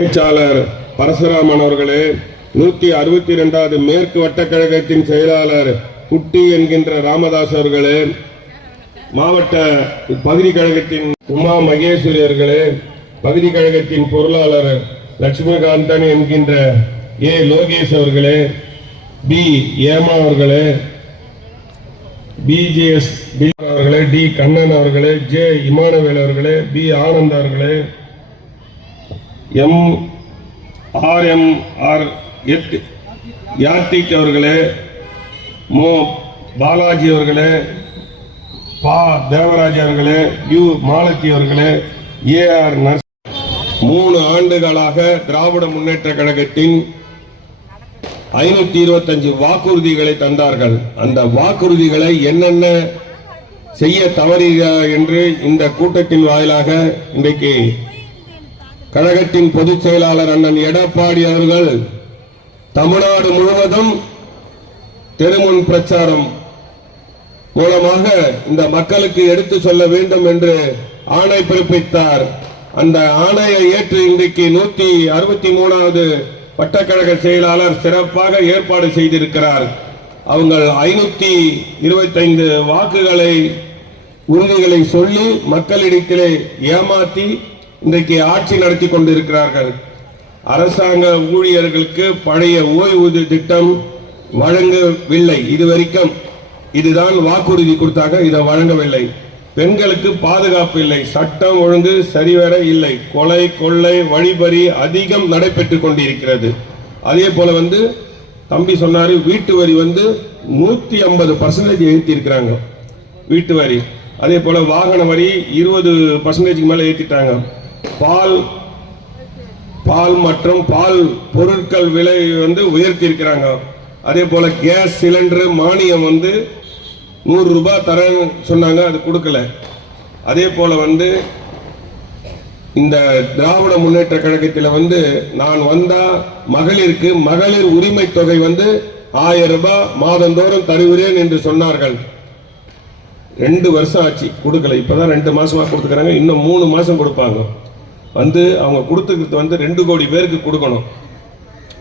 பேச்சாளர் பரசுராமன் அவர்களே நூத்தி அறுபத்தி இரண்டாவது மேற்கு வட்டக்கழகத்தின் செயலாளர் குட்டி என்கின்ற ராமதாஸ் அவர்களே மாவட்ட பகுதி கழகத்தின் உமா மகேஸ்வரி அவர்களே பகுதி கழகத்தின் பொருளாளர் லட்சுமிகாந்தன் என்கின்ற ஏ லோகேஷ் அவர்களே பி ஏமா அவர்களே பிஜிஎஸ் பி அவர்களே டி கண்ணன் அவர்களே ஜே இமானவேல் அவர்களே பி ஆனந்த் அவர்களே எம் ஆர் எம் ஆர் எட் யாத்திக் அவர்களே? மோ. பாலாஜி அவர்களே பா. தேவராஜ் அவர்களே யு. மாலத்தி அவர்களே ஏ. ஆர். நர்ஸ். மூணு ஆண்டுகளாக திராவிட முன்னேற்ற கழகத்தின் ஐநூத்தி இருபத்தஞ்சு வாக்குறுதிகளை தந்தார்கள். அந்த வாக்குறுதிகளை என்னென்ன செய்ய தவறுகிறார் என்று இந்த கூட்டத்தின் வாயிலாக இன்றைக்கு கழகத்தின் பொதுச் செயலாளர் அண்ணன் எடப்பாடி அவர்கள் தமிழ்நாடு முழுவதும் தெருமுன் பிரச்சாரம் மூலமாக இந்த மக்களுக்கு எடுத்து சொல்ல வேண்டும் என்று ஆணை பிறப்பித்தார். அந்த ஆணையை ஏற்று இன்றைக்கு நூத்தி அறுபத்தி மூணாவது வட்டக்கழக செயலாளர் சிறப்பாக ஏற்பாடு செய்திருக்கிறார். அவங்க ஐநூத்தி இருபத்தைந்து வாக்குகளை உறுதிகளை சொல்லி மக்களிடத்திலே ஏமாத்தி இன்றைக்கு ஆட்சி நடத்தி கொண்டிருக்கிறார்கள். அரசாங்க ஊழியர்களுக்கு பழைய ஓய்வூதிய திட்டம் வழங்கவில்லை. இதுவரைக்கும் இதுதான் வாக்குறுதி கொடுத்தாங்க இதை வழங்கவில்லை. பெண்களுக்கு பாதுகாப்பு இல்லை சட்டம் ஒழுங்கு சரிவர இல்லை. கொலை கொள்ளை வழிபறி அதிகம் நடைபெற்றுக் கொண்டிருக்கிறது. அதே போல வந்து தம்பி சொன்னாரு வீட்டு வரி வந்து நூத்தி ஐம்பது பர்சன்டேஜ் ஏற்றிருக்கிறாங்க வீட்டு வரி. அதே போல வாகன வரி இருபது பர்சன்டேஜ்க்கு மேலே ஏற்றிட்டாங்க பால் பால் மற்றும் பால் பொருட்கள் விலை வந்து உயர்த்தி இருக்கிறாங்க அதே போல கேஸ் சிலிண்டர் மானியம் வந்து நூறு ரூபாய் தரேன்னு சொன்னாங்க அது கொடுக்கல. அதே போல வந்து இந்த திராவிட முன்னேற்ற கழகத்தில் வந்து நான் வந்தா மகளிருக்கு மகளிர் உரிமை தொகை வந்து ஆயிரம் ரூபாய் மாதந்தோறும் தருகிறேன் என்று சொன்னார்கள். ரெண்டு வருஷம் ஆச்சு கொடுக்கல. இப்பதான் ரெண்டு மாசமா கொடுத்துக்கிறாங்க இன்னும் மூணு மாசம் கொடுப்பாங்க. வந்து அவங்க கொடுத்துக்கிறது வந்து ரெண்டு கோடி பேருக்கு கொடுக்கணும்.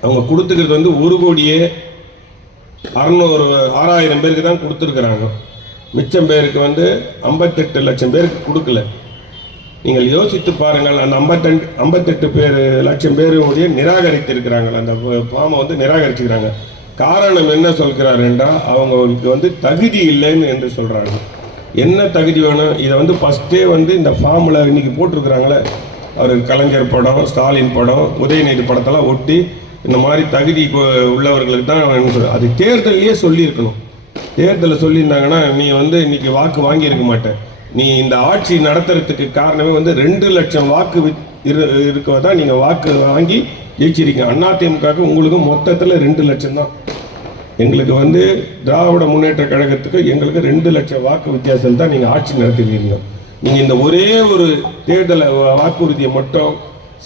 அவங்க கொடுத்துக்கிறது வந்து ஒரு கோடியே அறநூறு ஆறாயிரம் பேருக்கு தான் கொடுத்துருக்குறாங்க. மிச்சம் பேருக்கு வந்து ஐம்பத்தெட்டு லட்சம் பேருக்கு கொடுக்கல. நீங்கள் யோசித்து பாருங்கள் அந்த ஐம்பத்தெண்டு ஐம்பத்தெட்டு பேர் லட்சம் பேருடைய நிராகரித்திருக்கிறாங்க. அந்த ஃபார்மை வந்து நிராகரிச்சுக்கிறாங்க. காரணம் என்ன சொல்கிறார் என்றால் அவங்களுக்கு வந்து தகுதி இல்லைன்னு என்று சொல்கிறாங்க என்ன தகுதி வேணும்? இதை வந்து ஃபஸ்ட்டே வந்து இந்த ஃபார்மில் இன்றைக்கி போட்டிருக்கிறாங்களே அவர் கலைஞர் படம் ஸ்டாலின் படம் உதயநிதி படத்தெல்லாம் ஒட்டி இந்த மாதிரி தகுதி உள்ளவர்களுக்கு தான் அது தேர்தலையே சொல்லியிருக்கணும். தேர்தலில் சொல்லியிருந்தாங்கன்னா நீ வந்து இன்னைக்கு வாக்கு வாங்கியிருக்க மாட்டேன். நீ இந்த ஆட்சி நடத்துறதுக்கு காரணமே வந்து ரெண்டு லட்சம் வாக்கு வி- இரு தான் நீங்கள் வாக்கு வாங்கி ஜெயிச்சிருக்கீங்க. அதிமுகவுக்கு உங்களுக்கு மொத்தத்தில் ரெண்டு லட்சம் தான். எங்களுக்கு வந்து திராவிட முன்னேற்ற கழகத்துக்கு எங்களுக்கு ரெண்டு லட்சம் வாக்கு வித்தியாசம் தான் நீங்கள் ஆட்சி நடத்திருக்கீங்க நீங்கள் இந்த ஒரே ஒரு தேர்தலை வாக்குறுதியை மட்டும்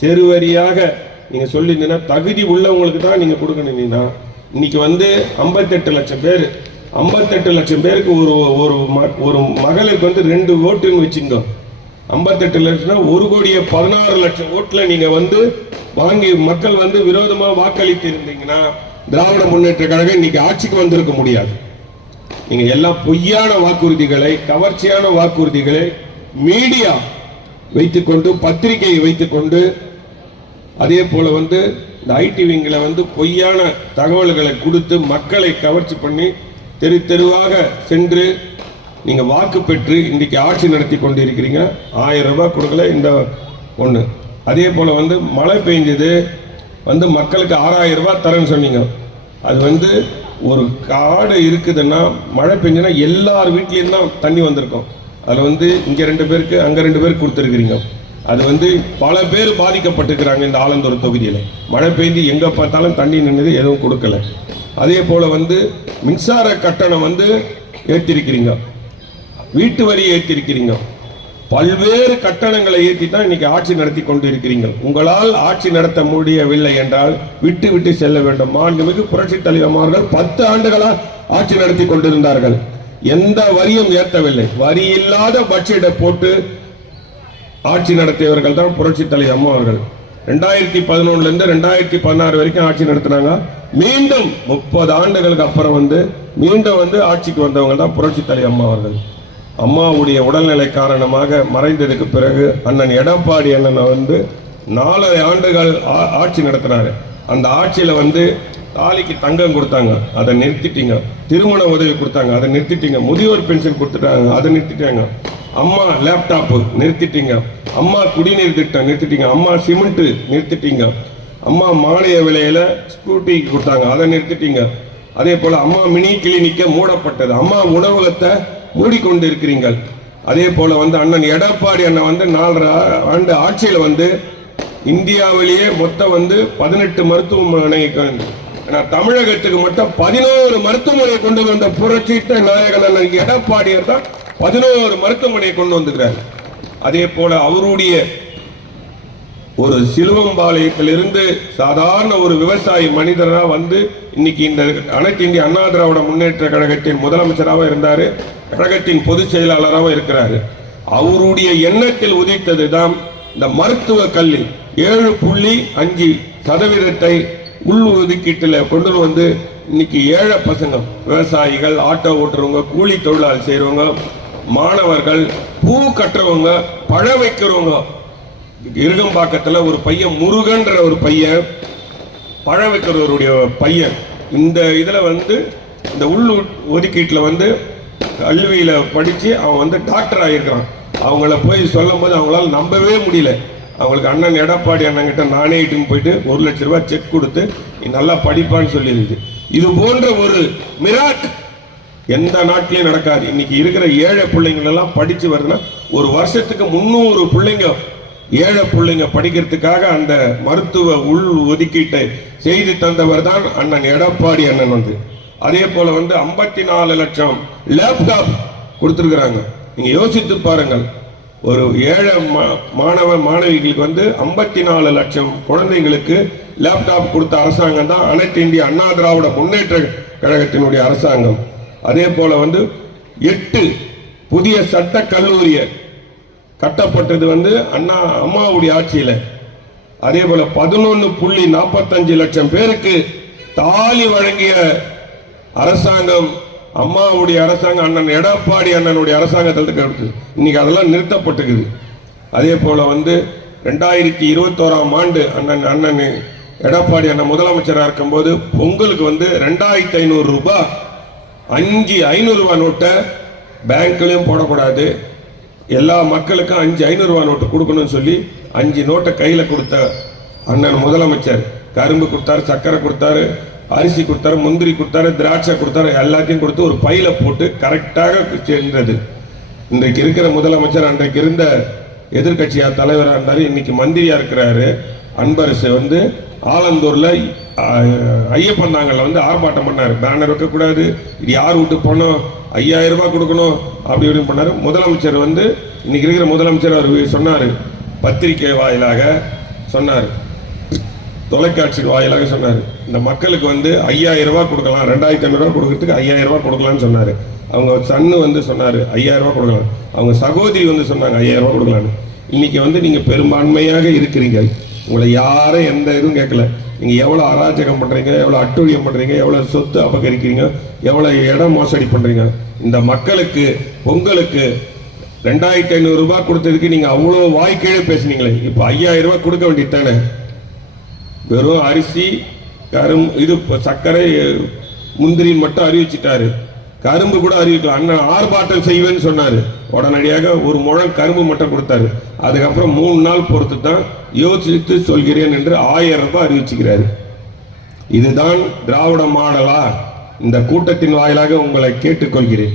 செருவரியாக நீங்கள் சொல்லியிருந்தீங்கன்னா தகுதி உள்ளவங்களுக்கு தான் நீங்கள் கொடுக்கணும்னா இன்னைக்கு வந்து ஐம்பத்தெட்டு லட்சம் பேர். ஐம்பத்தெட்டு லட்சம் பேருக்கு ஒரு ஒரு ம- ஒரு மகளுக்கு வந்து ரெண்டு ஓட்டுன்னு வச்சுருந்தோம் ஐம்பத்தெட்டு லட்சம்னா ஒரு கோடியே பதினாறு லட்சம் ஓட்டில் நீங்கள் வந்து வாங்கி மக்கள் வந்து விரோதமாக வாக்களித்து இருந்தீங்கன்னா திராவிட முன்னேற்ற கழகம் இன்னைக்கு ஆட்சிக்கு வந்திருக்க முடியாது. நீங்கள் எல்லாம் பொய்யான வாக்குறுதிகளை கவர்ச்சியான வாக்குறுதிகளை மீடியா வைத்துக்கொண்டு பத்திரிகையை வைத்துக்கொண்டு அதே போல வந்து இந்த ஐடி விங்கில் வந்து பொய்யான தகவல்களை கொடுத்து மக்களை கவர்ச்சி பண்ணி தெரு தெருவாக சென்று நீங்கள் வாக்கு பெற்று இன்றைக்கு ஆட்சி நடத்தி கொண்டிருக்கிறீங்க. ஆயிரம் ரூபாய் கொடுக்கல இந்த ஒன்று அதே போல் வந்து மழை பெஞ்சது வந்து மக்களுக்கு ஆறாயிரம் ரூபாய் தரேன்னு சொன்னீங்க. அது வந்து ஒரு காடு இருக்குதுன்னா மழை பெஞ்சுன்னா எல்லார் வீட்லேயும் தான் தண்ணி வந்திருக்கும். அதில் வந்து இங்கே ரெண்டு பேருக்கு அங்கே ரெண்டு பேருக்கு கொடுத்துருக்கிறீங்க. அது வந்து பல பேர் பாதிக்கப்பட்டிருக்கிறாங்க இந்த ஆலந்தூர் தொகுதியில். மழை பெய்து எங்கே பார்த்தாலும் தண்ணி நின்றுது எதுவும் கொடுக்கல. அதே போல் வந்து மின்சார கட்டணம் வந்து ஏற்றிருக்கிறீங்க வீட்டு வரி ஏற்றிருக்கிறீங்க பல்வேறு கட்டணங்களை ஏற்றி தான் இன்னைக்கு ஆட்சி நடத்தி கொண்டு இருக்கிறீங்க உங்களால் ஆட்சி நடத்த முடியவில்லை என்றால் விட்டு விட்டு செல்ல வேண்டும். மாண்புமிகு புரட்சி தலைவர்கள் பத்து ஆண்டுகளாக ஆட்சி நடத்தி கொண்டிருந்தார்கள். எந்த வரியும் ஏற்றவில்லை. வரி இல்லாத பட்ஜெட்டை போட்டு ஆட்சி நடத்தியவர்கள் தான் புரட்சி தலைவர் அம்மா அவர்கள். ரெண்டாயிரத்தி பதினொன்னுல இருந்து ரெண்டாயிரத்தி பதினாறு வரைக்கும் ஆட்சி நடத்தினாங்க. மீண்டும் முப்பது ஆண்டுகளுக்கு அப்புறம் வந்து மீண்டும் வந்து ஆட்சிக்கு வந்தவங்க தான் புரட்சி தலைவி அம்மா அவர்கள். அம்மாவுடைய உடல்நிலை காரணமாக மறைந்ததுக்கு பிறகு அண்ணன் எடப்பாடி அண்ணனை வந்து நாலரை ஆண்டுகள் ஆ- ஆட்சி நடத்தினாரு. அந்த ஆட்சியில வந்து தாலிக்கு தங்கம் கொடுத்தாங்க. அதை நிறுத்திட்டீங்க. திருமண உதவி கொடுத்தாங்க. அதை நிறுத்திட்டீங்க. முதியோர் பென்ஷன் கொடுத்துட்டாங்க. அதை நிறுத்திட்டாங்க. அம்மா லேப்டாப்பு நிறுத்திட்டீங்க. அம்மா குடிநீர் திட்டம் நிறுத்திட்டீங்க. அம்மா சிமெண்ட்டு நிறுத்திட்டீங்க. அம்மா மானிய விலையில ஸ்கூட்டி கொடுத்தாங்க. அதை நிறுத்திட்டீங்க. அதே போல அம்மா மினி கிளினிக்க மூடப்பட்டது. அம்மா உணவகத்தை மூடிக்கொண்டு இருக்கிறீங்கள் அதே போல வந்து அண்ணன் எடப்பாடி அண்ணன் வந்து நாலரை ஆண்டு ஆட்சியில் வந்து இந்தியாவிலேயே மொத்தம் வந்து பதினெட்டு மருத்துவமனை ஆனால் தமிழகத்துக்கு மட்டும் பதினோரு மருத்துவமனை கொண்டு வந்த புரட்சித்த நாயகன் அண்ணன் எடப்பாடியார் தான் பதினோரு மருத்துவமனையை கொண்டு வந்துக்கிறார் அதே போல அவருடைய ஒரு சிலுவம்பாளையத்திலிருந்து சாதாரண ஒரு விவசாயி மனிதரா வந்து இன்னைக்கு இந்த அனைத்து இந்திய அண்ணா திராவிட முன்னேற்ற கழகத்தின் முதலமைச்சராக இருந்தாரு கழகத்தின் பொதுச் செயலாளராகவும் இருக்கிறாரு. அவருடைய எண்ணத்தில் உதித்தது தான் இந்த மருத்துவ கல்வி. ஏழு புள்ளி அஞ்சு சதவீதத்தை உள் ஒதுக்கீட்டில் கொண்டு வந்து இன்னைக்கு ஏழை பசங்க விவசாயிகள் ஆட்டோ ஓட்டுறவங்க கூலி தொழிலாளி செய்கிறவங்க மாணவர்கள் பூ கட்டுறவங்க பழ வைக்கிறவங்க இருகம்பாக்கத்தில் ஒரு பையன் முருகன்ற ஒரு பையன் பழ வைக்கிறவருடைய பையன். இந்த இதில் வந்து இந்த உள் ஒதுக்கீட்டில் வந்து கல்வியில் படித்து அவன் வந்து டாக்டர் ஆகியிருக்கிறான். அவங்கள போய் சொல்லும் போது அவங்களால நம்பவே முடியல. அவங்களுக்கு அண்ணன் எடப்பாடி அண்ணங்கிட்ட நானே இட்டுன்னு போயிட்டு ஒரு லட்ச ரூபாய் செக் கொடுத்து நல்லா படிப்பான்னு சொல்லியிருக்கு இது போன்ற ஒரு மிராக் எந்த நாட்டிலையும் நடக்காது. இன்னைக்கு இருக்கிற ஏழை பிள்ளைங்கள் எல்லாம் படிச்சு வருதுன்னா ஒரு வருஷத்துக்கு முந்நூறு பிள்ளைங்க ஏழை பிள்ளைங்க படிக்கிறதுக்காக அந்த மருத்துவ உள் ஒதுக்கீட்டை செய்து தந்தவர் தான் அண்ணன் எடப்பாடி அண்ணன் வந்து. அதே போல வந்து ஐம்பத்தி நாலு லட்சம் லேப்டாப் கொடுத்துருக்குறாங்க. நீங்க யோசித்து பாருங்கள். ஒரு ஏழை மா- மாணவ மாணவிகளுக்கு வந்து ஐம்பத்தி நாலு லட்சம் குழந்தைங்களுக்கு லேப்டாப் கொடுத்த அரசாங்கம் தான் அனைத்து இந்திய அண்ணா திராவிட முன்னேற்ற கழகத்தினுடைய அரசாங்கம். அதே போல வந்து எட்டு புதிய சட்ட கல்லூரியை கட்டப்பட்டது வந்து அண்ணா அம்மாவுடைய ஆட்சியில். அதே போல பதினொன்று புள்ளி நாற்பத்தஞ்சு லட்சம் பேருக்கு தாலி வழங்கிய அரசாங்கம் அம்மாவுடைய அரசாங்கம் அண்ணன் எடப்பாடி அண்ணனுடைய அரசாங்கத்தில் இருக்கு இன்னைக்கு அதெல்லாம் நிறுத்தப்பட்டுக்குது. அதே போல் வந்து ரெண்டாயிரத்தி இருபத்தோராம் ஆண்டு அண்ணன் அண்ணன் எடப்பாடி அண்ணன் முதலமைச்சராக இருக்கும்போது பொங்கலுக்கு வந்து ரெண்டாயிரத்தி ஐநூறு ரூபாய் அஞ்சு ஐநூறுரூவா நோட்டை பேங்க்லயும் போடக்கூடாது. எல்லா மக்களுக்கும் அஞ்சு ஐநூறுரூவா நோட்டு கொடுக்கணும்னு சொல்லி அஞ்சு நோட்டை கையில் கொடுத்த அண்ணன் முதலமைச்சர். கரும்பு கொடுத்தாரு சக்கரை கொடுத்தாரு அரிசி கொடுத்தாரு முந்திரி கொடுத்தாரு திராட்சை கொடுத்தாரு எல்லாத்தையும் கொடுத்து ஒரு பையில போட்டு கரெக்டாக சென்றது. இன்றைக்கு இருக்கிற முதலமைச்சர் அன்றைக்கு இருந்த எதிர்கட்சியா தலைவராக இருந்தார் இன்னைக்கு மந்திரியா இருக்கிறாரு. அன்பரசு வந்து ஆலந்தூர்ல ஐயப்பன் நாங்கள்ல வந்து ஆர்ப்பாட்டம் பண்ணாரு. பேனர் வைக்கக்கூடாது இது யார் வீட்டு போனோம் ஐயாயிரம் ரூபாய் கொடுக்கணும் அப்படி இப்படின்னு பண்ணாரு. முதலமைச்சர் வந்து இன்னைக்கு இருக்கிற முதலமைச்சர் அவர் சொன்னாரு பத்திரிகை வாயிலாக சொன்னார். தொலைக்காட்சி வாயிலாக சொன்னார். இந்த மக்களுக்கு வந்து ஐயாயிரம் ரூபாய் கொடுக்கலாம் ரெண்டாயிரத்தி ஐநூறுரூவா கொடுக்கறதுக்கு ஐயாயிரம் ரூபாய் கொடுக்கலாம்னு சொன்னார். அவங்க சன்னு வந்து சொன்னார் ஐயாயிரம் ரூபாய் கொடுக்கலாம். அவங்க சகோதரி வந்து சொன்னாங்க ஐயாயிரம் ரூபாய் கொடுக்கலான்னு இன்னைக்கு வந்து நீங்கள் பெரும்பான்மையாக இருக்கிறீங்க. உங்களை யாரும் எந்த இதுவும் கேட்கல. நீங்கள் எவ்வளோ அராஜகம் பண்ணுறீங்க எவ்வளோ அட்டுழியம் பண்ணுறீங்க எவ்வளோ சொத்து அபகரிக்கிறீங்க எவ்வளோ இடம் மோசடி பண்ணுறீங்க இந்த மக்களுக்கு பொங்கலுக்கு ரெண்டாயிரத்தி ஐநூறுரூபா கொடுத்ததுக்கு நீங்கள் அவ்வளோ வாய்க்கீழே பேசுனீங்களே. இப்போ ஐயாயிரம் ரூபா கொடுக்க வேண்டியது தானே? வெறும் அரிசி கரும் இது சர்க்கரை முந்திரி மட்டும் அறிவிச்சிட்டாரு கரும்பு கூட அறிவிக்கலாம் அண்ணன் ஆர்ப்பாட்டம் செய்வேன்னு சொன்னார். உடனடியாக ஒரு முழம் கரும்பு மட்டும் கொடுத்தாரு. அதுக்கப்புறம் மூணு நாள் பொறுத்து தான் யோசித்து சொல்கிறேன் என்று ஆயிரம் ரூபாய் அறிவிச்சுக்கிறாரு இதுதான் திராவிட மாடலா? இந்த கூட்டத்தின் வாயிலாக உங்களை கேட்டுக்கொள்கிறேன்.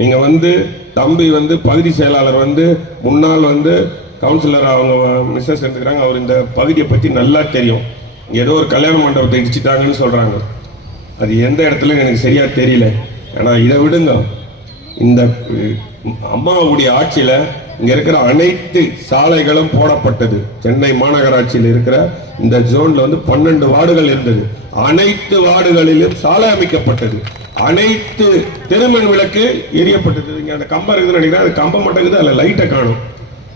நீங்கள் வந்து தம்பி வந்து பகுதி செயலாளர் வந்து முன்னாள் வந்து கவுன்சிலர் அவங்க மிஸ்ஸஸ் எடுத்துக்கிறாங்க. அவர் இந்த பகுதியை பற்றி நல்லா தெரியும். ஏதோ ஒரு கல்யாண மண்டபத்தை இடிச்சிட்டாங்கன்னு சொல்கிறாங்க அது எந்த இடத்துல எனக்கு சரியாக தெரியல. ஆனா இதை விடுங்க. இந்த அம்மாவுடைய ஆட்சியில் இங்கே இருக்கிற அனைத்து சாலைகளும் போடப்பட்டது. சென்னை மாநகராட்சியில் இருக்கிற இந்த ஜோனில் வந்து பன்னெண்டு வார்டுகள் இருந்தது. அனைத்து வார்டுகளிலும் சாலை அமைக்கப்பட்டது. அனைத்து தெருமண் விளக்கு எரியப்பட்டது. இங்கே அந்த கம்பம் இருக்குதுன்னு நினைக்கிறேன். அது கம்பம் மட்டும் இருக்குது அதில் லைட்டை காணும்.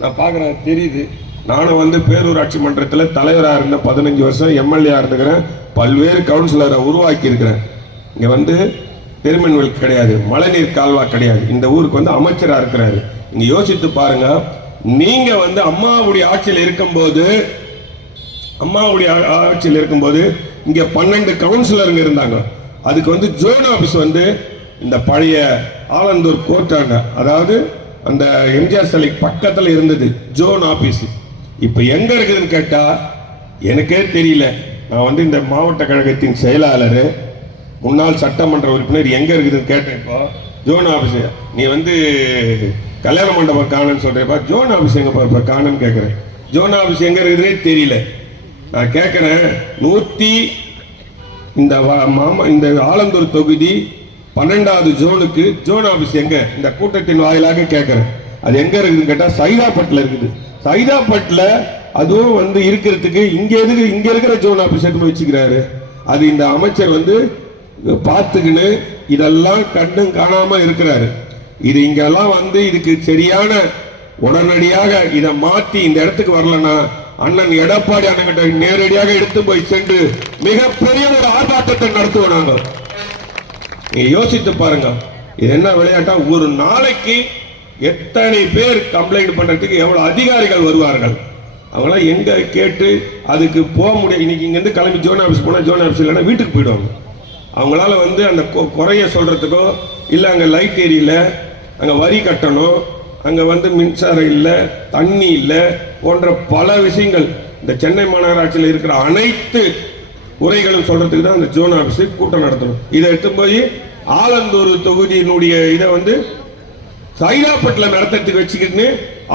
நான் பார்க்குறேன் தெரியுது. நானும் வந்து பேரூராட்சி மன்றத்தில் தலைவராக இருந்த பதினஞ்சு வருஷம் எம்எல்ஏ இருந்துக்கிறேன். பல்வேறு கவுன்சிலரை உருவாக்கி இருக்கிறேன். இங்கே வந்து திருமண்வெல் கிடையாது மழைநீர் கால்வா கிடையாது. இந்த ஊருக்கு வந்து அமைச்சராக இருக்கிறாரு. இங்கே யோசித்து பாருங்க நீங்கள் வந்து அம்மாவுடைய ஆட்சியில் இருக்கும்போது அம்மாவுடைய ஆட்சியில் இருக்கும்போது இங்கே பன்னெண்டு கவுன்சிலருங்க இருந்தாங்க. அதுக்கு வந்து ஜோன் ஆஃபீஸ் வந்து இந்த பழைய ஆலந்தூர் கோர்ட்டாண்ட அதாவது அந்த எம்ஜிஆர் சிலைக்கு பக்கத்தில் இருந்தது ஜோன் ஆபீஸ். இப்போ எங்க இருக்குதுன்னு கேட்டா எனக்கே தெரியல. நான் வந்து இந்த மாவட்ட கழகத்தின் செயலாளர் முன்னாள் சட்டமன்ற உறுப்பினர் எங்க இருக்குதுன்னு கேட்டேன் இப்போ. ஜோன் ஆபீஸ் நீ வந்து கல்யாண மண்டபம் காணுன்னு சொல்றேப்பா. ஜோன் ஆஃபீஸ் எங்க இப்போ காணுன்னு கேட்குறேன் ஜோன் ஆபீஸ் எங்க இருக்குதுன்னே தெரியல. நான் கேட்குறேன் நூற்றி இந்த வ- மாமா இந்த ஆலந்தூர் தொகுதி பன்னெண்டாவது ஜோனுக்கு ஜோன் ஆபீஸ் எங்க? இந்த கூட்டத்தின் வாயிலாக கேட்குறேன். அது எங்க இருக்குதுன்னு கேட்டால் சைதாப்பட்டில் இருக்குது. சைதாப்பட்டில் அதுவும் வந்து இருக்கிறதுக்கு இங்க எதுக்கு இங்க இருக்கிற ஜோன் ஆபீஸ் எடுத்து வச்சுக்கிறாரு. அது இந்த அமைச்சர் வந்து பார்த்துக்கின்னு இதெல்லாம் கண்டும் காணாம இருக்கிறாரு. இது இங்கெல்லாம் வந்து இதுக்கு சரியான உடனடியாக இதை மாற்றி இந்த இடத்துக்கு வரலன்னா அண்ணன் எடப்பாடி அண்ணன் நேரடியாக எடுத்து போய் சென்று மிகப்பெரிய ஒரு ஆர்ப்பாட்டத்தை நடத்துவோம் நாங்கள். நீங்க யோசித்து பாருங்க. இது என்ன விளையாட்டா? ஒரு நாளைக்கு எத்தனை பேர் கம்ப்ளைண்ட் பண்றதுக்கு எவ்வளவு அதிகாரிகள் வருவார்கள்? அவங்களாம் எங்க கேட்டு அதுக்கு போக முடியும்? இன்னைக்கு இங்கேருந்து கிளம்பி ஜோன் ஆஃபீஸ் போனால் ஜோன் ஆஃபீஸ் இல்லைன்னா வீட்டுக்கு போயிடுவாங்க. அவங்களால வந்து அந்த கொ- குறைய சொல்றதுக்கோ இல்லை அங்கே லைட் எரியல அங்கே வரி கட்டணும் அங்கே வந்து மின்சாரம் இல்லை தண்ணி இல்லை போன்ற பல விஷயங்கள். இந்த சென்னை மாநகராட்சியில் இருக்கிற அனைத்து உரைகளும் சொல்றதுக்கு தான் அந்த ஜோன் ஆபீஸ் கூட்டம் நடத்தணும். இதை எடுத்து போய் ஆலந்தூர் தொகுதியினுடைய இதை வந்து சைதாப்பட்டில் நடத்துறதுக்கு வச்சுக்கிட்டு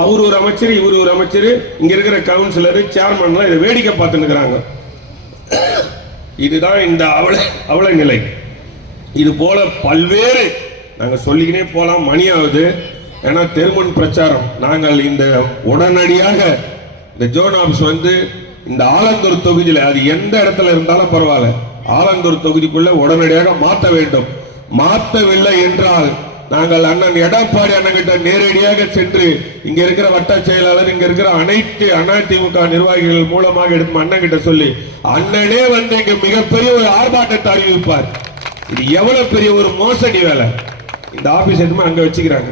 அவர் ஒரு அமைச்சர் இவர் ஒரு அமைச்சர் இங்க இருக்கிற கவுன்சிலர் சேர்மன்லாம் இதை வேடிக்கை பார்த்துன்னு இருக்கிறாங்க. இதுதான் இந்த அவல அவல நிலை. இது போல பல்வேறு நாங்கள் சொல்லிக்கினே போலாம் மணி ஆகுது. ஏன்னா தெருமன் பிரச்சாரம். நாங்கள் இந்த உடனடியாக இந்த ஜோன் ஆபீஸ் வந்து இந்த ஆலந்தூர் தொகுதியில் அது எந்த இடத்துல இருந்தாலும் பரவாயில்ல. ஆலந்தூர் தொகுதிக்குள்ள உடனடியாக மாற்ற வேண்டும். மாற்றவில்லை என்றால் நாங்கள் அண்ணன் எடப்பாடி அண்ணன் கிட்ட நேரடியாக சென்று இங்க இருக்கிற வட்ட செயலாளர் இங்க இருக்கிற அனைத்து அதிமுக நிர்வாகிகள் மூலமாக எடுத்து அண்ணன் கிட்ட சொல்லி அண்ணனே வந்து இங்க மிகப்பெரிய ஒரு ஆர்ப்பாட்டத்தை அறிவிப்பார். இது எவ்வளவு பெரிய ஒரு மோசடி வேலை. இந்த ஆபீஸ் எதுவுமே அங்க வச்சுக்கிறாங்க.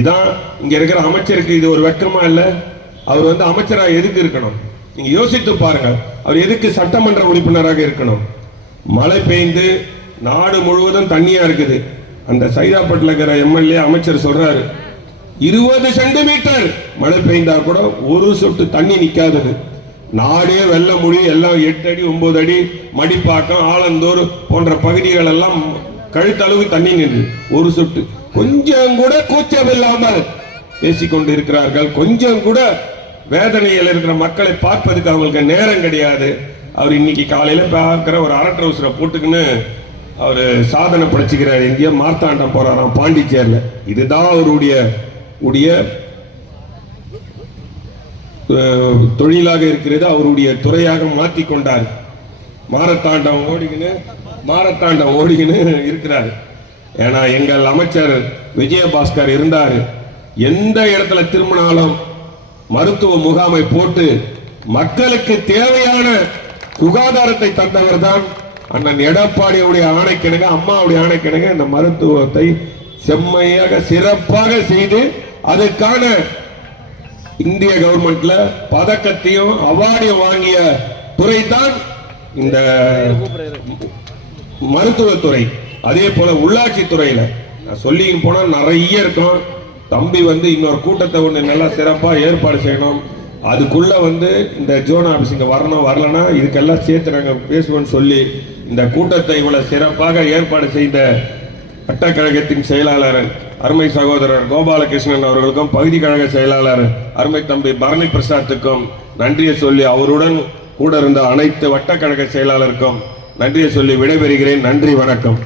இதான் இங்க இருக்கிற அமைச்சருக்கு இது ஒரு வெக்கமா இல்லை? அவர் வந்து அமைச்சராக எதுக்கு இருக்கணும்? நீங்க யோசித்து பாருங்கள். அவர் எதுக்கு சட்டமன்ற உறுப்பினராக இருக்கணும்? மழை பெய்ந்து நாடு முழுவதும் தண்ணியா இருக்குது. அந்த சைதாப்பட்டில் இருக்கிற எம்எல்ஏ அமைச்சர் சொல்றாரு இருபது சென்டிமீட்டர் மழை பெய்ந்தா கூட ஒரு சொட்டு தண்ணி நிற்காதது நாடே வெள்ள முடி எல்லாம் எட்டு அடி ஒன்பது அடி மடிப்பாக்கம் ஆலந்தூர் போன்ற பகுதிகள் எல்லாம் கழுத்தளவு தண்ணி நின்று ஒரு சொட்டு. கொஞ்சம் கூட கூச்சமில்லாமல் பேசிக்கொண்டு இருக்கிறார்கள். கொஞ்சம் கூட வேதனையில் இருக்கிற மக்களை பார்ப்பதுக்கு அவங்களுக்கு நேரம் கிடையாது. அவர் இன்னைக்கு காலையில் பார்க்குற ஒரு அரை ட்ரௌசரை போட்டுக்கின்னு அவர் சாதனை படைச்சுக்கிறார். எங்கேயோ மார்த்தாண்டம் போகிறாராம் பாண்டிச்சேரியில். இதுதான் அவருடைய உடைய தொழிலாக இருக்கிறது. அவருடைய துறையாக மாற்றி கொண்டார். மாரத்தாண்டம் ஓடிக்கின்னு மாரத்தாண்டம் ஓடிக்கின்னு இருக்கிறார். ஏன்னா எங்கள் அமைச்சர் விஜயபாஸ்கர் இருந்தார். எந்த இடத்துல திரும்பினாலும் மருத்துவ முகாமை போட்டு மக்களுக்கு தேவையான சுகாதாரத்தை தந்தவர் தான் அண்ணன் எடப்பாடியுடைய ஆணைக்கிணங்க அம்மாவுடைய ஆணைக்கிணங்க இந்த மருத்துவத்தை செம்மையாக சிறப்பாக செய்து அதற்கான இந்திய கவர்மெண்ட்ல பதக்கத்தையும் அவார்டையும் வாங்கிய துறை தான் இந்த மருத்துவத்துறை. அதே போல உள்ளாட்சி துறையில நான் போனா நிறைய இருக்கும். தம்பி வந்து இன்னொரு கூட்டத்தை ஒன்று நல்லா சிறப்பாக ஏற்பாடு செய்யணும். அதுக்குள்ளே வந்து இந்த ஜோன் ஆஃபீஸ் இங்கே வரணும் வரலன்னா இதுக்கெல்லாம் சேர்த்து நாங்கள் பேசுவோம்னு சொல்லி இந்த கூட்டத்தை இவ்வளோ சிறப்பாக ஏற்பாடு செய்த வட்டக்கழகத்தின் செயலாளர் அருமை சகோதரர் கோபாலகிருஷ்ணன் அவர்களுக்கும் பகுதி கழக செயலாளர் அருமை தம்பி பரணி பிரசாத்துக்கும் நன்றியை சொல்லி அவருடன் கூட இருந்த அனைத்து வட்டக்கழக செயலாளருக்கும் நன்றியை சொல்லி விடைபெறுகிறேன். நன்றி வணக்கம்.